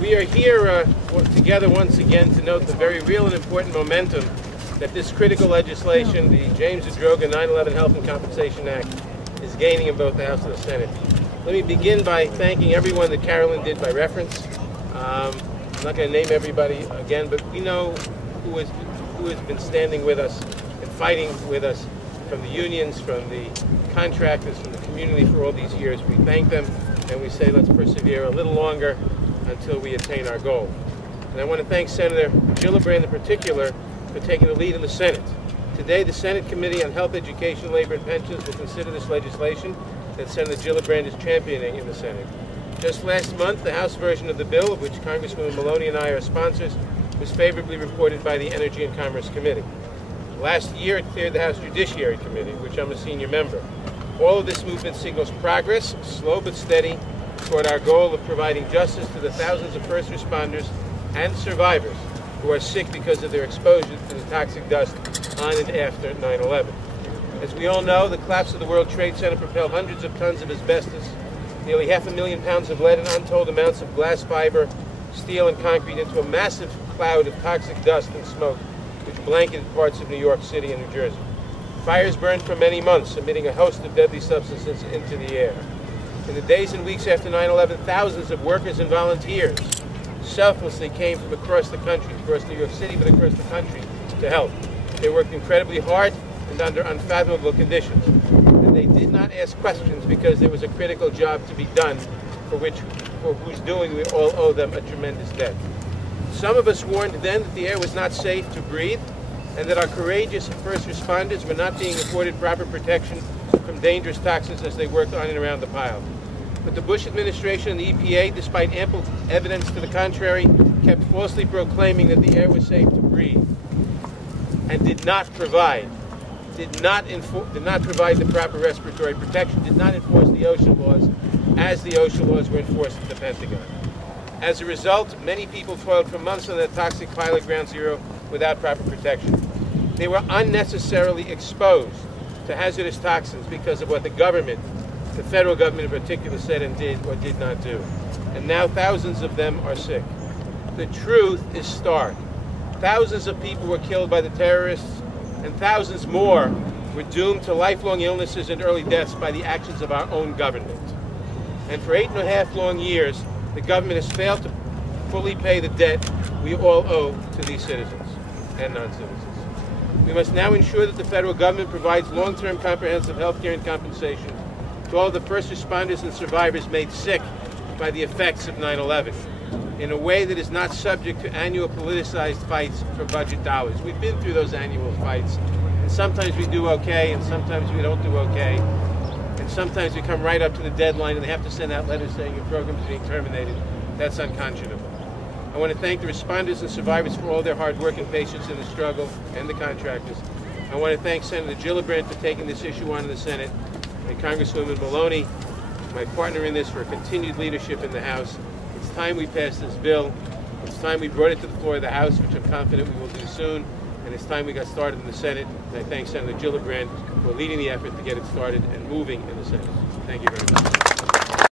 We are here together once again to note the very real and important momentum that this critical legislation, the James Zadroga 9/11 Health and Compensation Act, is gaining in both the House and the Senate. Let me begin by thanking everyone that Carolyn did by reference. I'm not going to name everybody again, but we know who has been standing with us and fighting with us, from the unions, from the contractors, from the community for all these years. We thank them and we say let's persevere a little longer until we attain our goal. And I want to thank Senator Gillibrand in particular for taking the lead in the Senate. Today, the Senate Committee on Health, Education, Labor, and Pensions will consider this legislation that Senator Gillibrand is championing in the Senate. Just last month, the House version of the bill, of which Congresswoman Maloney and I are sponsors, was favorably reported by the Energy and Commerce Committee. Last year, it cleared the House Judiciary Committee, which I'm a senior member. All of this movement signals progress, slow but steady, toward our goal of providing justice to the thousands of first responders and survivors who are sick because of their exposure to the toxic dust on and after 9/11. As we all know, the collapse of the World Trade Center propelled hundreds of tons of asbestos, nearly 500,000 pounds of lead, and untold amounts of glass fiber, steel, and concrete into a massive cloud of toxic dust and smoke, which blanketed parts of New York City and New Jersey. Fires burned for many months, emitting a host of deadly substances into the air. In the days and weeks after 9/11, thousands of workers and volunteers selflessly came from across the country, across New York City, but across the country, to help. They worked incredibly hard and under unfathomable conditions. And they did not ask questions because there was a critical job to be done for whose doing we all owe them a tremendous debt. Some of us warned then that the air was not safe to breathe and that our courageous first responders were not being afforded proper protection from dangerous toxins as they worked on and around the pile. But the Bush administration and the EPA, despite ample evidence to the contrary, kept falsely proclaiming that the air was safe to breathe and did not provide the proper respiratory protection, did not enforce the OSHA laws as the OSHA laws were enforced at the Pentagon. As a result, many people toiled for months on that toxic pile at Ground Zero without proper protection. They were unnecessarily exposed to hazardous toxins because of what the government, the federal government in particular, said and did or did not do. And now thousands of them are sick. The truth is stark. Thousands of people were killed by the terrorists, and thousands more were doomed to lifelong illnesses and early deaths by the actions of our own government. And for 8.5 long years, the government has failed to fully pay the debt we all owe to these citizens and non-citizens. We must now ensure that the federal government provides long-term comprehensive health care and compensation to all the first responders and survivors made sick by the effects of 9/11 in a way that is not subject to annual politicized fights for budget dollars. We've been through those annual fights, and sometimes we do okay, and sometimes we don't do okay, and sometimes we come right up to the deadline and they have to send out letters saying your program is being terminated. That's unconscionable. I want to thank the responders and survivors for all their hard work and patience in the struggle, and the contractors. I want to thank Senator Gillibrand for taking this issue on in the Senate, and Congresswoman Maloney, my partner in this, for continued leadership in the House. It's time we passed this bill. It's time we brought it to the floor of the House, which I'm confident we will do soon. And it's time we got started in the Senate. And I thank Senator Gillibrand for leading the effort to get it started and moving in the Senate. Thank you very much.